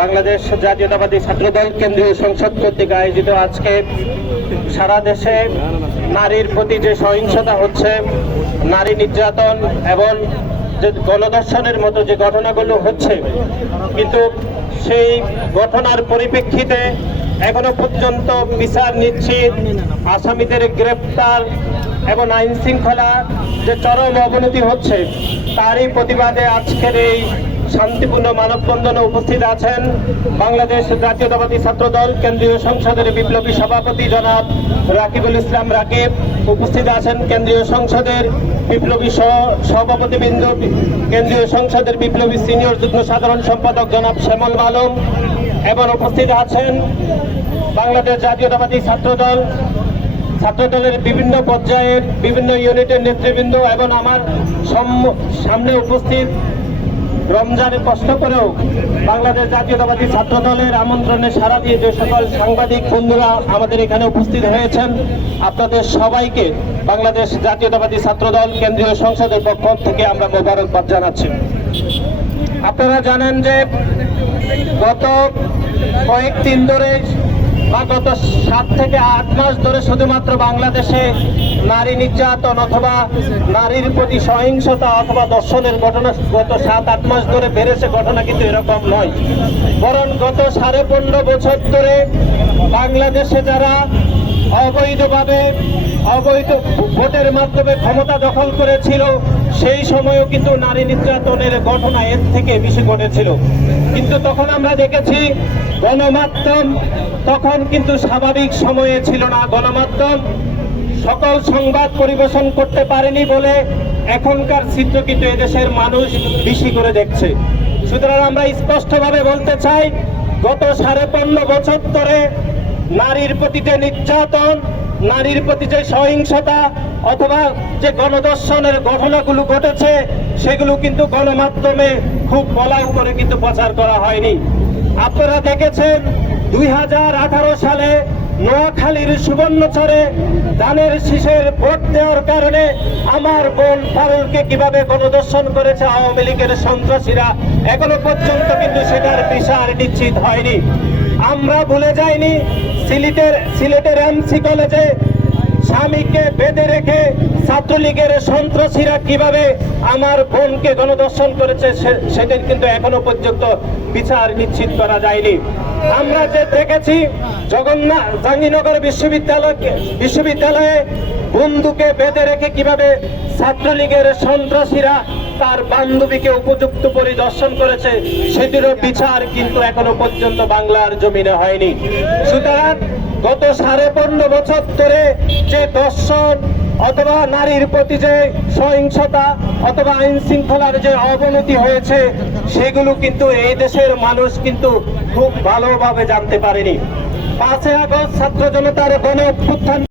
বাংলাদেশ জাতীয়তাবাদী ছাত্রদল কেন্দ্রীয় সংসদ কর্তৃক আয়োজিত আজকে সারা দেশে নারীর প্রতি যে সহিংসতা হচ্ছে, নারী নির্যাতন এবং যে গণধর্ষণের মতো যে ঘটনাগুলো হচ্ছে, কিন্তু সেই ঘটনার পরিপ্রেক্ষিতে এখনও পর্যন্ত বিচার নিশ্চিত আসামিদের গ্রেপ্তার এবং আইন শৃঙ্খলা যে চরম অবনতি হচ্ছে, তারই প্রতিবাদে আজকের এই শান্তিপূর্ণ মানববন্ধনে উপস্থিত আছেন বাংলাদেশ জাতীয়তাবাদী ছাত্রদল, কেন্দ্রীয় সংসদের বিপ্লবী সভাপতি জনাব রাকিবুল ইসলাম রাকিব। উপস্থিত আছেন কেন্দ্রীয় সংসদের বিপ্লবী সভাপতিবৃন্দ, কেন্দ্রীয় সংসদের বিপ্লবী সিনিয়র যুগ্ম সাধারণ সম্পাদক জনাব শ্যামল মালম এবং উপস্থিত আছেন বাংলাদেশ জাতীয়তাবাদী ছাত্র ছাত্রদল। ছাত্রদলের বিভিন্ন পর্যায়ের বিভিন্ন ইউনিটের নেতৃবৃন্দ এবং আমার সামনে উপস্থিত রমজানে কষ্ট করেও বাংলাদেশ জাতীয়তাবাদী ছাত্র দলের আমন্ত্রণে সারা দিয়ে যে সকল সাংবাদিক বন্ধুরা আমাদের এখানে উপস্থিত হয়েছেন, আপনাদের সবাইকে বাংলাদেশ জাতীয়তাবাদী ছাত্র দল কেন্দ্রীয় সংসদের পক্ষ থেকে আমরা মোবারকবাদ জানাচ্ছি। আপনারা জানেন যে গত কয়েকদিন ধরে বা গত সাত থেকে আট মাস ধরে শুধুমাত্র বাংলাদেশে নারী নির্যাতন অথবা নারীর প্রতি সহিংসতা অথবা দর্শনের ঘটনা গত সাত, আট মাস ধরে বেড়েছে, ঘটনা কিন্তু এরকম নয়। বরং গত সাড়ে পনেরো বছর ধরে বাংলাদেশে যারা অবৈধভাবে, অবৈধ ভোটের মাধ্যমে ক্ষমতা দখল করেছিল, সেই সময়েও কিন্তু নারী নির্যাতনের ঘটনা এর থেকে বেশি ঘটেছিল। কিন্তু তখন আমরা দেখেছি, গণমাধ্যম তখন কিন্তু স্বাভাবিক সময়ে ছিল না। গণমাধ্যম সকল সংবাদ পরিবেশন করতে পারেনি বলে এখনকার চিত্র কিন্তু এদেশের মানুষ বেশি করে দেখছে। সুতরাং আমরা স্পষ্টভাবে বলতে চাই, গত সাড়ে পনেরো বছর ধরে নারীর প্রতি যে নির্যাতন, নারীর প্রতি যে সহিংসতা অথবা যে গণদর্শনের ঘটনাগুলো ঘটেছে, সেগুলো কিন্তু গণমাধ্যমে খুব বলাও করে কিন্তু প্রচার করা হয়নি। আপনারা দেখেছেন দুই হাজার আঠারো সালে নোয়াখালীর সুবর্ণচরে ধানের শীষের ভোট দেওয়ার কারণে আমার বোন ফারুলকে কীভাবে গণদর্শন করেছে আওয়ামী লীগের সন্ত্রাসীরা, এখনও পর্যন্ত কিন্তু সেটার বিচার নিশ্চিত হয়নি। আমরা ভুলে যাইনি, সিলেটের সিলেটের এমসি কলেজে স্বামীকে বেঁধে রেখে ছাত্রলীগের সন্ত্রাসীরা কীভাবে আমার বোনকে গণদর্শন করেছে সেদিন কিন্তু এখনও পর্যন্ত বিচার নিশ্চিত করা যায়নি। আমরা যে দেখেছি জগন্নাথ জাহাঙ্গীরনগর বিশ্ববিদ্যালয় বিশ্ববিদ্যালয়ে বন্ধুকে বেঁধে রেখে কীভাবে ছাত্রলীগের সন্ত্রাসীরা তার বান্ধবীকে উপযুক্ত পরিদর্শন করেছে। সেটিরও বিচার কিন্তু এখনও পর্যন্ত বাংলার জমিনে হয়নি। সুতরাং গত সাড়ে পনেরো বছর ধরে যে দর্শন অথবা নারীর প্রতি যে সহিংসতা অথবা আইন শৃঙ্খলার যে অবনতি হয়েছে, সেগুলো কিন্তু এই দেশের মানুষ কিন্তু খুব ভালোভাবে জানতে পারেনি। পাঁচই আগস্ট ছাত্র জনতার গণ অভ্যুত্থান